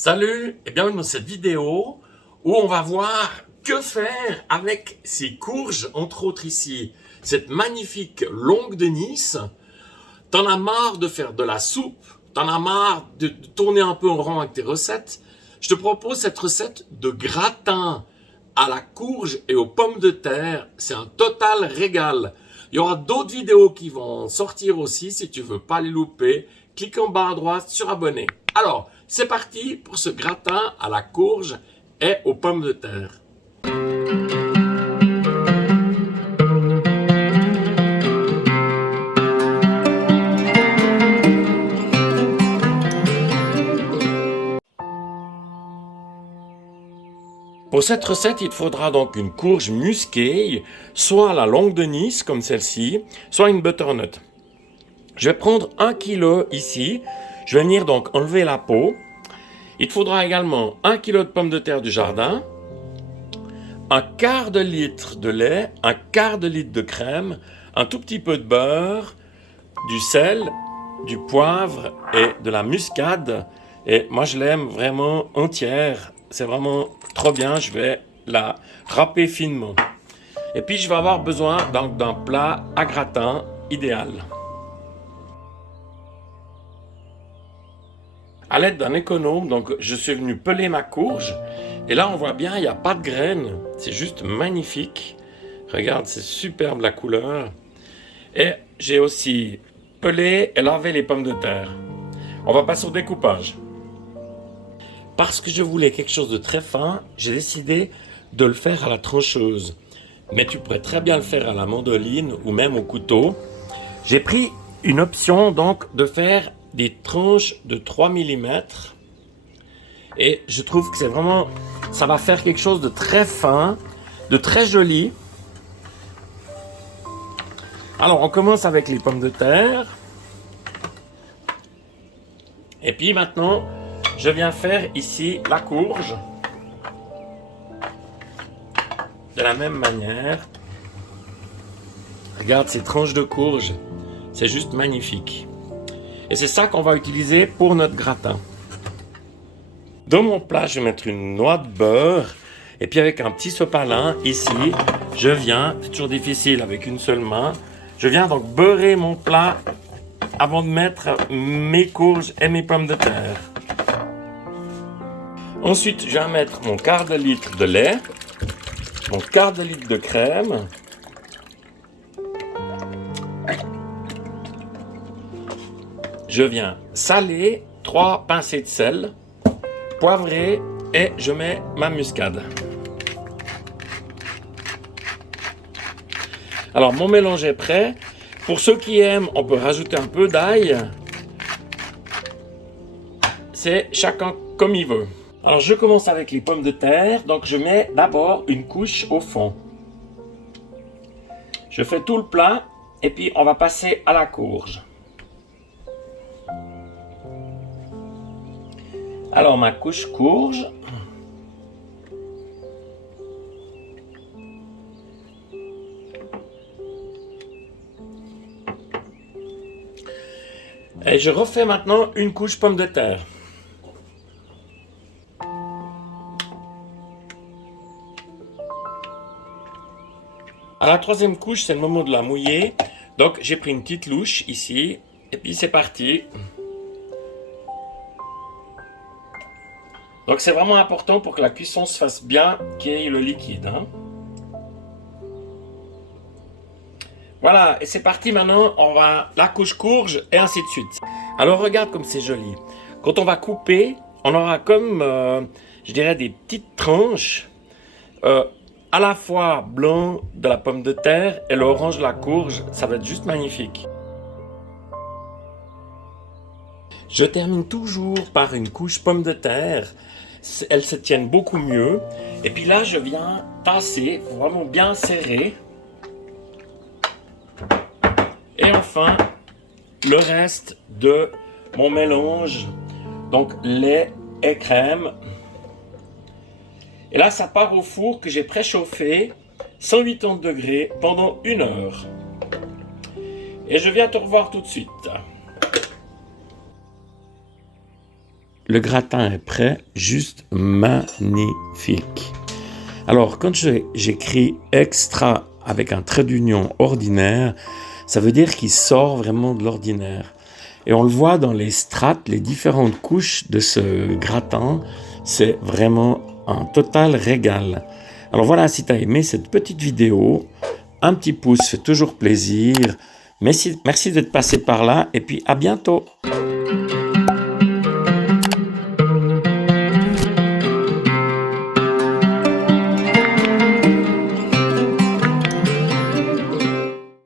Salut et bienvenue dans cette vidéo où on va voir que faire avec ces courges, entre autres ici, cette magnifique longue de Nice. T'en as marre de faire de la soupe, t'en as marre de tourner un peu en rond avec tes recettes. Je te propose cette recette de gratin à la courge et aux pommes de terre. C'est un total régal. Il y aura d'autres vidéos qui vont sortir aussi. Si tu veux pas les louper, clique en bas à droite sur abonner. Alors, c'est parti pour ce gratin à la courge et aux pommes de terre. Pour cette recette, il te faudra donc une courge musquée, soit la longue de Nice comme celle-ci, soit une butternut. Je vais prendre 1 kg ici. Je vais venir donc enlever la peau. Il te faudra également 1 kg de pommes de terre du jardin, un quart de litre de lait, un quart de litre de crème, un tout petit peu de beurre, du sel, du poivre et de la muscade. Et moi, je l'aime vraiment entière. C'est vraiment trop bien. Je vais la râper finement. Et puis, je vais avoir besoin donc d'un plat à gratin idéal. À l'aide d'un économe, donc je suis venu peler ma courge. Et là, on voit bien, il n'y a pas de graines. C'est juste magnifique. Regarde, c'est superbe la couleur. Et j'ai aussi pelé et lavé les pommes de terre. On va passer au découpage. Parce que je voulais quelque chose de très fin, j'ai décidé de le faire à la trancheuse. Mais tu pourrais très bien le faire à la mandoline ou même au couteau. J'ai pris une option donc de faire des tranches de 3 mm. Et je trouve que c'est vraiment, ça va faire quelque chose de très fin, de très joli. Alors on commence avec les pommes de terre. Et puis maintenant, je viens faire ici la courge. De la même manière. Regarde ces tranches de courge. C'est juste magnifique. Et c'est ça qu'on va utiliser pour notre gratin. Dans mon plat, je vais mettre une noix de beurre. Et puis avec un petit sopalin, ici, je viens, c'est toujours difficile avec une seule main, je viens donc beurrer mon plat avant de mettre mes courges et mes pommes de terre. Ensuite, je vais mettre mon quart de litre de lait, mon quart de litre de crème, je viens saler 3 pincées de sel, poivrer et je mets ma muscade. Alors mon mélange est prêt. Pour ceux qui aiment, on peut rajouter un peu d'ail. C'est chacun comme il veut. Alors je commence avec les pommes de terre. Donc je mets d'abord une couche au fond. Je fais tout le plat et puis on va passer à la courge. Alors ma couche courge. Et je refais maintenant une couche pomme de terre. À la troisième couche, c'est le moment de la mouiller. Donc j'ai pris une petite louche ici. Et puis c'est parti. Donc c'est vraiment important pour que la cuisson se fasse bien, qu'il y ait le liquide. Voilà, et c'est parti maintenant, on va la couche courge et ainsi de suite. Alors regarde comme c'est joli. Quand on va couper, on aura comme, je dirais, des petites tranches, à la fois blanc de la pomme de terre et l'orange de la courge. Ça va être juste magnifique. Je termine toujours par une couche pomme de terre. Elles se tiennent beaucoup mieux. Et puis là, je viens tasser, vraiment bien serré. Et enfin, le reste de mon mélange, donc lait et crème. Et là, ça part au four que j'ai préchauffé, 180 degrés, pendant 1 heure. Et je viens te revoir tout de suite. le gratin est prêt, juste magnifique. Alors, quand j'écris extra avec un trait d'union ordinaire, ça veut dire qu'il sort vraiment de l'ordinaire. Et on le voit dans les strates, les différentes couches de ce gratin, c'est vraiment un total régal. Alors voilà, si tu as aimé cette petite vidéo, un petit pouce fait toujours plaisir. Merci d'être passé par là et puis à bientôt.